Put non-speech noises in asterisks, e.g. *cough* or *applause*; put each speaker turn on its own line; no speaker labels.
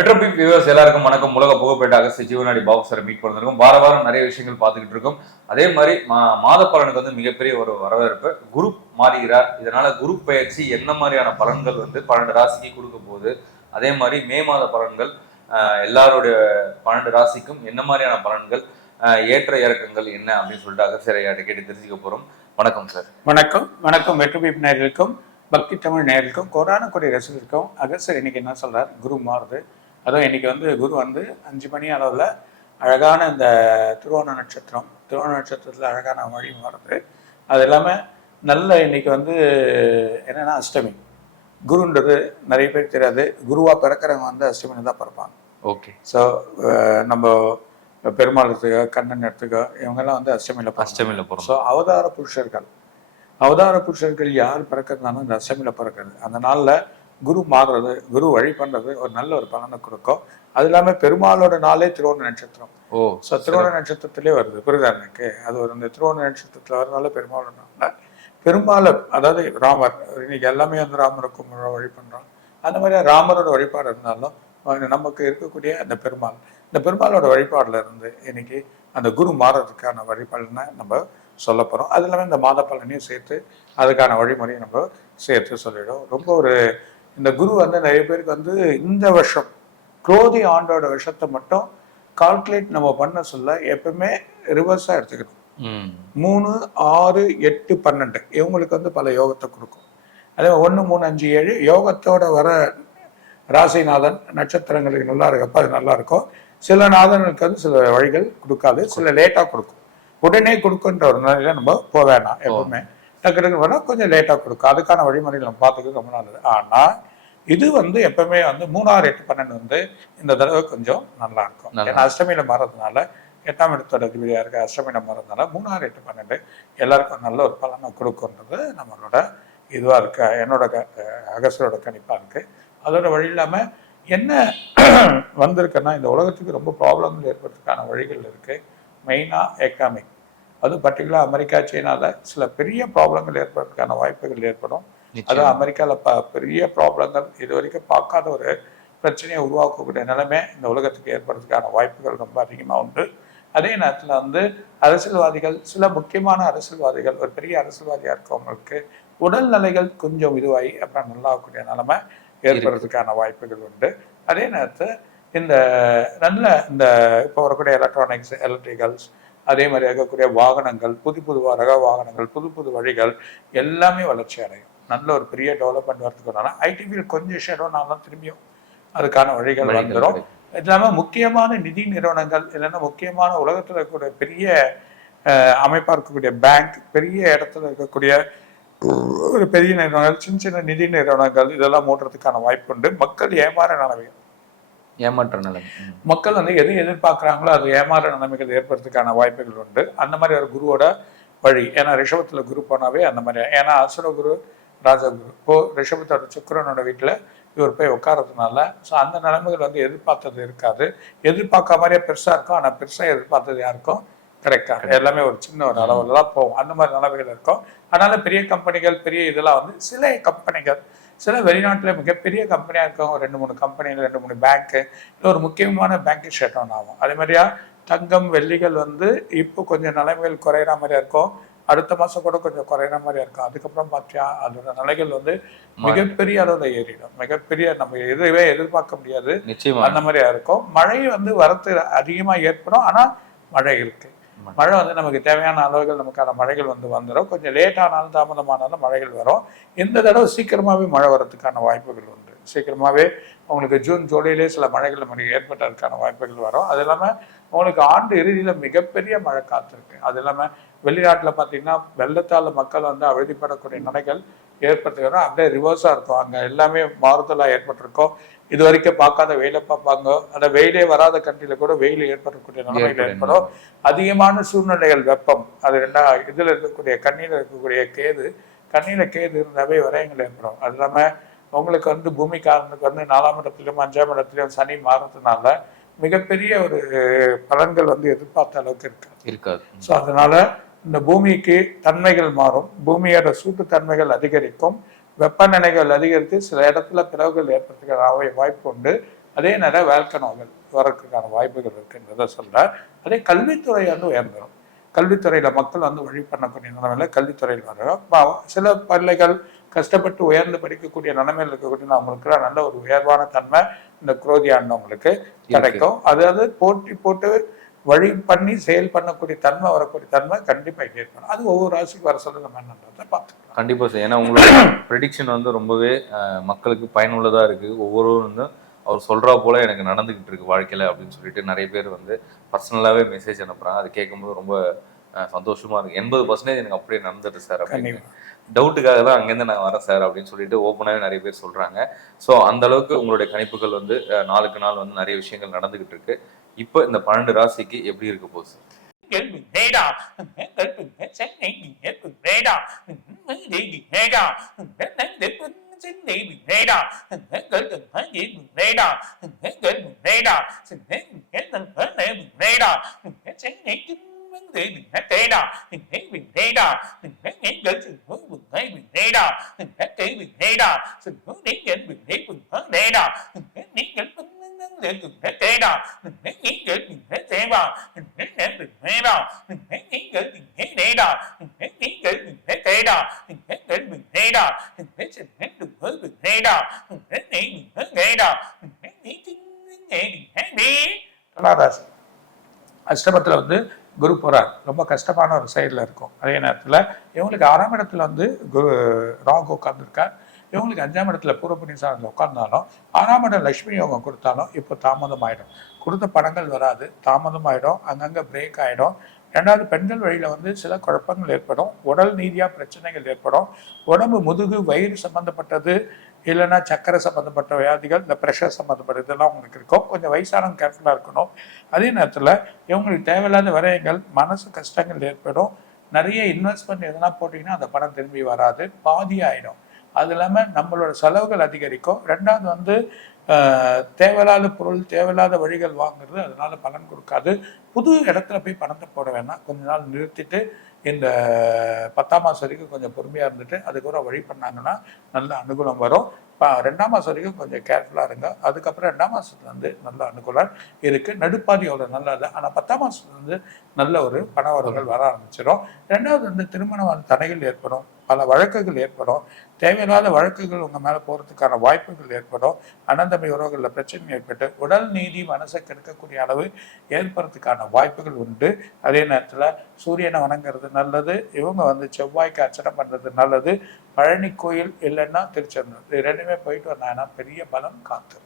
Metro beep viewers எல்லாருக்கும் வணக்கம். உலக புகழ்பெற்ற அகஸ்தி ஜீவநாடி பாபு மீட் பண்ணிருக்கோம். வார வாரம் நிறைய விஷயங்கள் பார்த்துக்கிட்டு இருக்கோம். அதே மாதிரி மா- மாத பலனுக்கு வந்து மிகப்பெரிய ஒரு வரவேற்பு. குரூப் மாறுகிறார். இதனால குரூப் பயிற்சி என்ன மாதிரியான பலன்கள் வந்து பன்னெண்டு ராசிக்கு கொடுக்க போகுது? அதே மாதிரி மே மாத பலன்கள் எல்லாருடைய பன்னெண்டு ராசிக்கும் என்ன மாதிரியான பலன்கள் ஏற்ற இறக்கங்கள் என்ன அப்படின்னு சொல்லிட்டு அகஸ்தியரையாட்ட கேட்டு தெரிஞ்சுக்க போகிறோம் வணக்கம் சார்.
வணக்கம். வணக்கம் வெற்றுபீப் நேர்களுக்கும் பக்தி தமிழ் நேர்களுக்கும் கொரோனா கொடி ரசிகருக்கும் அகசர் இன்னைக்கு என்ன சொல்றார்? குரு மாறுது. அதுவும் இன்னைக்கு வந்து குரு வந்து அஞ்சு மணி அளவில் அழகான இந்த திருவோண நட்சத்திரம் திருவோண நட்சத்திரத்தில் அழகான வழி மாறுது. அது இல்லாமல் நல்ல இன்னைக்கு வந்து என்னன்னா அஷ்டமி. குருன்றது நிறைய பேர் தெரியாது. குருவா பிறக்கிறவங்க வந்து அஷ்டமியில் தான் பிறப்பாங்க.
ஓகே.
ஸோ நம்ம பெருமாள் எடுத்துக்கோ கண்ணன் எடுத்துக்கோ இவங்கெல்லாம் வந்து அஷ்டமியில். அஷ்டமியில
போறோம் ஸோ
அவதார புருஷர்கள். அவதார புருஷர்கள் யார் பிறக்கிறதுனாலும் இந்த அஷ்டமியில் பிறக்கிறது. அந்த நாளில் குரு மாறுறது குரு வழி பண்ணுறது ஒரு நல்ல ஒரு பலனை கொடுக்கும். அது இல்லாமல் பெருமாளோட நாளே திருவோண நட்சத்திரம்.
ஓ
ஸோ திருவோண நட்சத்திரத்திலே வருது. புரியுதா எனக்கு? அது ஒரு இந்த திருவோண நட்சத்திரத்தில் வரனால பெருமாளோட நாளில் பெருமாளை அதாவது ராமர் இன்னைக்கு எல்லாமே வந்து ராமரை கும்பிட வழி பண்ணுறோம் அந்த மாதிரி ராமரோட வழிபாடு இருந்தாலும் நமக்கு இருக்கக்கூடிய அந்த பெருமாள் இந்த பெருமாளோட வழிபாடுல இருந்து இன்னைக்கு அந்த குரு மாறுறதுக்கான வழிபாடுனை நம்ம சொல்ல போகிறோம் அது இல்லாமல் இந்த மாத பலனையும் சேர்த்து அதுக்கான வழிமுறையும் நம்ம சேர்த்து சொல்லிடும் ரொம்ப ஒரு இந்த குரு வந்து நிறைய பேருக்கு வந்து இந்த வருஷம் குரோதி ஆண்டோட விஷத்தை மட்டும் கால்குலேட் நம்ம பண்ண சொல்ல எப்பவுமே ரிவர்ஸாக எடுத்துக்கணும். மூணு ஆறு எட்டு பன்னெண்டு. இவங்களுக்கு வந்து பல யோகத்தை கொடுக்கும். அதே ஒன்று மூணு அஞ்சு ஏழு யோகத்தோட வர ராசிநாதன் நட்சத்திரங்களுக்கு நல்லா இருக்கப்ப அது நல்லா இருக்கும். சில நாதனுக்கு வந்து சில வழிகள் கொடுக்காது சில லேட்டாக கொடுக்கும். உடனே கொடுக்குன்ற ஒரு நிலையில நம்ம போக வேணாம் எப்பவுமே. டக்கு டக்கு வேணா கொஞ்சம் லேட்டாக கொடுக்கும். அதுக்கான வழிமுறைகள் நம்ம பார்த்துக்க ரொம்ப நல்லது. ஆனால் இது வந்து எப்பவுமே வந்து மூணாறு எட்டு பன்னெண்டு வந்து இந்த தடவை கொஞ்சம் நல்லா இருக்கும். ஏன்னா அஷ்டமியில மாறதுனால எட்டாம் இடத்தோட அதிபதியாக இருக்க அஷ்டமியில மாறதுனால மூணாறு எட்டு பன்னெண்டு எல்லாருக்கும் நல்ல ஒரு பலனை கொடுக்குன்றது நம்மளோட இதுவாக இருக்கு என்னோட அகசரோட கணிப்பாக இருக்கு. அதோட வழி இல்லாமல் என்ன வந்திருக்குன்னா இந்த உலகத்துக்கு ரொம்ப ப்ராப்ளங்கள் ஏற்படுறதுக்கான வழிகள் இருக்கு. மெயினாக எக்கனாமிக் அது பர்டிகுலர் அமெரிக்கா சீனால சில பெரிய ப்ராப்ளங்கள் ஏற்படுறதுக்கான வாய்ப்புகள் ஏற்படும்.
அதுவும்
அமெரிக்காவில் ப பெரிய ப்ராப்ளங்கள் இது வரைக்கும் பார்க்காத ஒரு பிரச்சனையை உருவாக்கக்கூடிய நிலைமை இந்த உலகத்துக்கு ஏற்படுறதுக்கான வாய்ப்புகள் ரொம்ப அதிகமாக உண்டு. அதே நேரத்தில் வந்து அரசியல்வாதிகள் சில முக்கியமான அரசியல்வாதிகள் ஒரு பெரிய அரசியல்வாதியாக இருக்கவங்களுக்கு உடல்நிலைகள் கொஞ்சம் இதுவாகி அப்புறம் நல்லாக்கூடிய நிலைமை ஏற்படுறதுக்கான வாய்ப்புகள் உண்டு. அதே நேரத்தில் இந்த நல்ல இந்த இப்போ வரக்கூடிய எலக்ட்ரானிக்ஸ் எலக்ட்ரிகல்ஸ் அதே மாதிரி இருக்கக்கூடிய வாகனங்கள் புது புது ரக வாகனங்கள் புது புது வழிகள் எல்லாமே வளர்ச்சி அடையும். நல்ல ஒரு பெரிய டெவலப்மெண்ட் வரதுக்குனால ஐடி ஃபீல்ட் கொஞ்சம் ஷெடோனாலும் திரும்பியும். அதுக்கான வழிகள் வந்துடும்.
இது
இல்லாமல் முக்கியமான நிதி நிறுவனங்கள் இல்லைன்னா முக்கியமான உலகத்தில் இருக்கக்கூடிய பெரிய அஹ், அமைப்பா இருக்கக்கூடிய பேங்க் பெரிய இடத்துல இருக்கக்கூடிய ஒரு பெரிய நிறுவனங்கள் சின்ன சின்ன நிதி நிறுவனங்கள் இதெல்லாம் மூடுறதுக்கான வாய்ப்பு உண்டு. மக்கள் ஏமாற நிலைமைகள்.
ஏமாற்ற நிலை ம்.
மக்கள் வந்து எது எதிர்பார்க்குறாங்களோ அது ஏமாற நிலைமைகள் ஏற்படுறதுக்கான வாய்ப்புகள் உண்டு. அந்த மாதிரி ஒரு குருவோட வழி. ஏன்னா ரிஷபத்தில் குரு போனாவே அந்த மாதிரி. ஏன்னா அசுர குரு ராஜகுரு இப்போ ரிஷபத்தோட சுக்கிரனோட வீட்டில் இவர் போய் உட்காரதுனால ஸோ அந்த நிலைமைகள் வந்து எதிர்பார்த்தது இருக்காது. எதிர்பார்க்க மாதிரியே பெருசாக இருக்கும் ஆனால் பெருசாக எதிர்பார்த்தது யாருக்கும் கிடைக்காது எல்லாமே ஒரு சின்ன ஒரு அளவில் தான் போகும். அந்த மாதிரி நிலைமைகள் இருக்கும். அதனால பெரிய கம்பெனிகள் பெரிய இதெல்லாம் வந்து சில கம்பெனிகள் சில வெளிநாட்டில் மிகப்பெரிய கம்பெனியாக இருக்கும் ரெண்டு மூணு கம்பெனியில் ரெண்டு மூணு பேங்க்கு இல்லை ஒரு முக்கியமான பேங்க் ஷட் ஆகும் அதே மாதிரியா தங்கம் வெள்ளிகள் வந்து இப்போ கொஞ்சம் நிலைமைகள் குறையிற மாதிரியா இருக்கும். அடுத்த மாதம் கூட கொஞ்சம் குறையிற மாதிரியா இருக்கும். அதுக்கப்புறம் பார்த்தியா அதோட நிலைகள் வந்து மிகப்பெரிய அளவில் ஏறிடும். மிகப்பெரிய நம்ம எதுவே எதிர்பார்க்க முடியாது.
அந்த
மாதிரியா இருக்கும். மழை வந்து வரத்து அதிகமா ஏற்படும். ஆனா மழை இருக்கு. மழை. வந்து நமக்கு தேவையான அளவுகள் நமக்கான மழைகள் வந்து வந்துடும். கொஞ்சம் லேட் ஆனாலும் தாமதமானாலும் மழைகள் வரும். இந்த தடவை சீக்கிரமாவே மழை வரதுக்கான வாய்ப்புகள் உண்டு. சீக்கிரமாவே உங்களுக்கு ஜூன் ஜூலையிலே சில மழைகள் நமக்கு ஏற்பட்டதுக்கான வாய்ப்புகள் வரும். அது இல்லாம உங்களுக்கு ஆண்டு இறுதியில மிகப்பெரிய மழை காத்திருக்கு. அது இல்லாம வெளிநாட்டுல பாத்தீங்கன்னா வெள்ளத்தால மக்கள் வந்து அவதிப்படக்கூடிய நிலைகள் ஏற்பட்டுக்கிறோம் அப்படியே ரிவர்ஸா இருக்கும். அங்க எல்லாமே மாறுதலா ஏற்பட்டிருக்கும். இது வரைக்கும் பார்க்காத வெயிலை பார்ப்பாங்க. அந்த வெயிலே வராத கண்ட்ரில கூட வெயில் ஏற்படக்கூடிய நிலைமைகள் ஏற்படும். அதிகமான சூழ்நிலைகள் வெப்பம். அது ரெண்டா இதுல இருக்கக்கூடிய கண்ணில இருக்கக்கூடிய கேது கண்ணில கேது இருந்தாவே விரயங்கள் ஏற்படும். அது இல்லாம உங்களுக்கு வந்து பூமிக்காரனுக்கு வந்து நாலாம் இடத்துலயும் அஞ்சாம் இடத்துலயும் சனி மாறுறதுனால மிகப்பெரிய ஒரு பலன்கள் வந்து எதிர்பார்த்த அளவுக்கு இருக்கு.
இருக்காது.
ஸோ அதனால இந்த பூமிக்கு தன்மைகள் மாறும். பூமியோட சூட்டு தன்மைகள் அதிகரிக்கும். வெப்பநிலைகள் அதிகரித்து சில இடத்துல பிளவுகள் ஏற்படுறதுக்கான வாய்- வாய்ப்பு உண்டு. அதே நேரம் வேல்கனோகள் வரதுக்கான வாய்ப்புகள் இருக்குன்றத சொல்றார். அதே கல்வித்துறை வந்து உயர்ந்துடும் கல்வித்துறையில மக்கள் வந்து வழி பண்ணக்கூடிய நிலைமையில கல்வித்துறையில் வரும் சில பிள்ளைகள் கஷ்டப்பட்டு உயர்ந்து படிக்கக்கூடிய நிலைமையில் இருக்கக்கூடிய அவங்களுக்கு நல்ல ஒரு உயர்வான தன்மை இந்த குரோதி ஆண்டவங்களுக்கு
கிடைக்கும்.
அதாவது போட்டி போட்டு வழி பண்ணி செயல் பண்ணக்கூடிய தன்மை வரக்கூடிய தன்மை கண்டிப்பா ஏற்படும். அது ஒவ்வொரு ராசிக்கு வர சொல்ல நம்ம என்னன்றதை பார்த்துக்கலாம்.
கண்டிப்பா சார். ஏன்னா உங்களோட *coughs* ப்ரெடிக்ஷன் வந்து ரொம்பவே அஹ், மக்களுக்கு பயனுள்ளதா இருக்கு. ஒவ்வொருவரும் வந்து அவர் சொல்றா போல எனக்கு நடந்துகிட்டு இருக்கு வாழ்க்கையில அப்படின்னு சொல்லிட்டு நிறைய பேர் வந்து பர்சனலாவே மெசேஜ் அனுப்புறாங்க. அது கேட்கும்போது ரொம்ப சந்தோஷமா இருக்கு. எண்பது பர்சன்டேஜ் எனக்கு அப்படியே நடந்துட்டு சார் அப்படின்னு. டவுட்டுக்காக தான் அங்கேருந்து நான் வரேன் சார் அப்படின்னு சொல்லிட்டு ஓப்பனாகவே நிறைய பேர் சொல்றாங்க. ஸோ அந்த அளவுக்கு உங்களுடைய கணிப்புகள் வந்து நாளுக்கு நாள் வந்து நிறைய விஷயங்கள் நடந்துகிட்டு இருக்கு. இப்போ இந்த பன்னெண்டு ராசிக்கு எப்படி இருக்க போகுது
để mình hát thế nào mình thấy mình thế nào mình thấy ngay đến sự hướng mình thấy mình thế nào mình hát thế mình thế nào sự hướng đến đến mình thấy mình hướng thế nào mình hát đến đến mình để mình thế thế nào mình thấy nghĩ đến mình thế thế nào mình thấy để mình thế nào mình thấy nghĩ đến mình thế thế nào mình thấy nghĩ đến mình thế thế nào mình thấy đến mình thế nào mình thấy sự hướng đừng hướng mình thế nào mình thấy nghĩ mình hướng thế nào mình sir Gelbineda, chính Gelbineda, mình Gelbineda, đi துளாராசி அஷ்டமத்துல வந்து குரு போகிறார் ரொம்ப கஷ்டமான ஒரு சைடில் இருக்கும். அதே நேரத்தில் இவங்களுக்கு ஆறாம் இடத்துல வந்து குரு ராகு உட்காந்துருக்கார் இவங்களுக்கு அஞ்சாம் இடத்துல பூர்வபுண்ணிய சாரத்தில் உட்கார்ந்தாலும் ஆறாம் இடம் லட்சுமி யோகம் கொடுத்தாலும் இப்போ தாமதம் ஆகிடும் கொடுத்த படங்கள் வராது. தாமதம் ஆகிடும் அங்கங்கே பிரேக் ஆகிடும் ரெண்டாவது பெண்கள் வழியில் வந்து சில குழப்பங்கள் ஏற்படும். உடல் நீதியாக பிரச்சனைகள் ஏற்படும். உடம்பு முதுகு வயிறு சம்பந்தப்பட்டது இல்லைன்னா சக்கரை சம்மந்தப்பட்ட வியாதிகள் இந்த ப்ரெஷர் சம்மந்தப்பட்ட இதெல்லாம் உங்களுக்கு இருக்கும். கொஞ்சம் வயசானவங்க கேர்ஃபுல்லாக இருக்கணும். அதே நேரத்தில் இவங்களுக்கு தேவையில்லாத விரயங்கள் மனசு கஷ்டங்கள் ஏற்படும். நிறைய இன்வெஸ்ட்மெண்ட் எதனா போட்டிங்கன்னா அந்த பணம் திரும்பி வராது. பாதி ஆயிடும். அது இல்லாமல் நம்மளோட செலவுகள் அதிகரிக்கும். ரெண்டாவது வந்து தேவையில்லாத பொருள் தேவையில்லாத வழிகள் வாங்குறது அதனால பலன் கொடுக்காது. புது இடத்துல போய் பணத்தை போட வேணாம். கொஞ்ச நாள் நிறுத்திட்டு இந்த பத்தாம் மாதம் வரைக்கும் கொஞ்சம் பொறுமையாக இருந்துட்டு அதுக்கப்புறம் வழி பண்ணாங்கன்னா நல்ல அனுகூலம் வரும். ரெண்டாம் மாதம் வரைக்கும் கொஞ்சம் கேர்ஃபுல்லாக இருங்க. அதுக்கப்புறம் ரெண்டாம் மாதத்துல வந்து நல்ல அனுகூலம் இருக்குது நடுப்பாதி அவ்வளோ நல்லது? ஆனால் பத்தாம் மாதத்துலேருந்து நல்ல ஒரு பண வரவுகள் வர ஆரம்பிச்சிடும் ரெண்டாவது வந்து திருமணம் தடைகள் ஏற்படும். பல வழக்குகள் ஏற்படும். தேவையில்லாத வழக்குகள் உங்கள் மேலே போகிறதுக்கான வாய்ப்புகள் ஏற்படும். அனந்தமை உறவுகளில் பிரச்சனை ஏற்பட்டு உடல் நீதி மனசை கெடுக்கக்கூடிய அளவு ஏற்படுறதுக்கான வாய்ப்புகள் உண்டு. அதே நேரத்தில் சூரியனை வணங்குறது நல்லது. இவங்க வந்து செவ்வாய்க்கு அர்ச்சனை பண்ணுறது நல்லது. பழனி கோயில் இல்லைன்னா திருச்செந்தூர். இது ரெண்டுமே போயிட்டு வந்தாங்கன்னா பெரிய பலம் காத்து